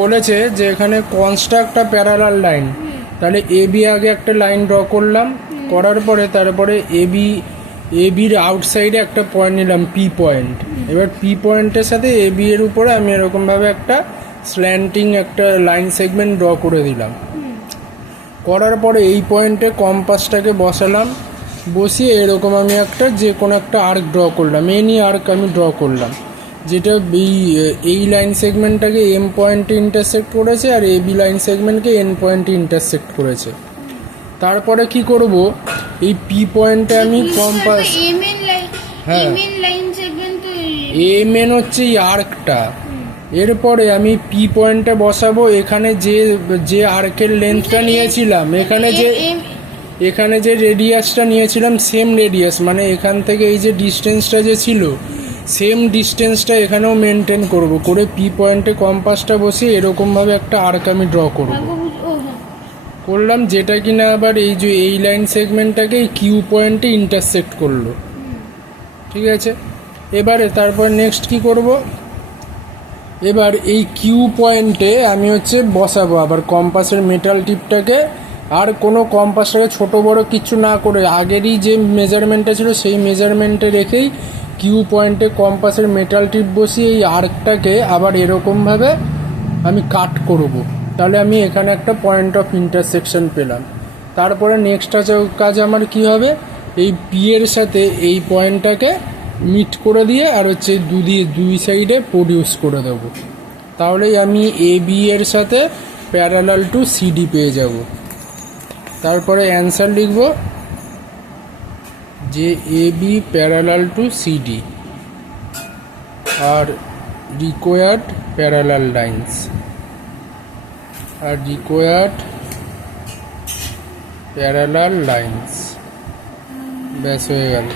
বলেছে যে এখানে কনস্ট্রাক্ট আ প্যারালাল লাইন, তাহলে এবি আগে একটা লাইন ড্র করলাম, করার পরে তারপরে এবির আউটসাইডে একটা পয়েন্ট নিলাম পি পয়েন্ট। এবার পি পয়েন্টের সাথে এবি এর উপরে আমি এরকমভাবে একটা স্ল্যান্টিং একটা লাইন সেগমেন্ট ড্র করে দিলাম। করার পরে এই পয়েন্টে কম্পাসটাকে বসালাম, বসিয়ে এরকম আমি একটা যে কোনো একটা আর্ক ড্র করলাম, এনি আর্ক আমি ড্র করলাম, যেটা এই লাইন সেগমেন্টটাকে এম পয়েন্টে ইন্টারসেক্ট করেছে আর এবি লাইন সেগমেন্টকে এন পয়েন্টে ইন্টারসেক্ট করেছে। তারপরে কি করব, এই পি পয়েন্টে আমি কম্পাস, হ্যাঁ এম এন হচ্ছে এই আর্কটা, এরপরে আমি পি পয়েন্টে বসাবো। এখানে যে আর্কের লেন্থটা নিয়েছিলাম, এখানে যে রেডিয়াসটা নিয়েছিলাম সেম রেডিয়াস, মানে এখান থেকে এই যে ডিস্টেন্সটা যে ছিল সেম ডিস্টেন্সটা এখানেও মেনটেন করব, করে পি পয়েন্টে কম্পাসটা বসিয়ে এরকমভাবে একটা আর্ক আমি ড্র করলাম, যেটা কিনা আবার এই যে এই লাইন সেগমেন্টটাকে এই কিউ পয়েন্টে ইন্টারসেক্ট করলো। ঠিক আছে, এবারে তারপর নেক্সট কি করব, এবার এই কিউ পয়েন্টে আমি হচ্ছে বসাবো আবার কম্পাসের মেটাল টিপটাকে, আর কোনো কম্পাসটাকে ছোট বড় কিছু না করে আগেরই যে মেজারমেন্টটা ছিল সেই মেজারমেন্টে রেখেই কিউ পয়েন্টে কম্পাসের মেটাল টিপ বসিয়ে এই আর্কটাকে আবার এরকমভাবে আমি কাট করব। তাহলে আমি এখানে একটা পয়েন্ট অফ ইন্টারসেকশন পেলাম। তারপরে নেক্সট কাজ আমার কি হবে, এই পি এর সাথে এই পয়েন্টটাকে মিট করে দিয়ে আর হচ্ছে দুই সাইডে প্রডিউস করে দেবো। তাহলেই আমি এ বি এর সাথে প্যারালাল টু সিডি পেয়ে যাব। তারপরে অ্যান্সার লিখব যে A B parallel to CD আর রিকোয়ার্ড প্যারালাল লাইন্স আর রিকোয়ার্ড প্যারালাল লাইন্স, ব্যাস হয়ে গেল।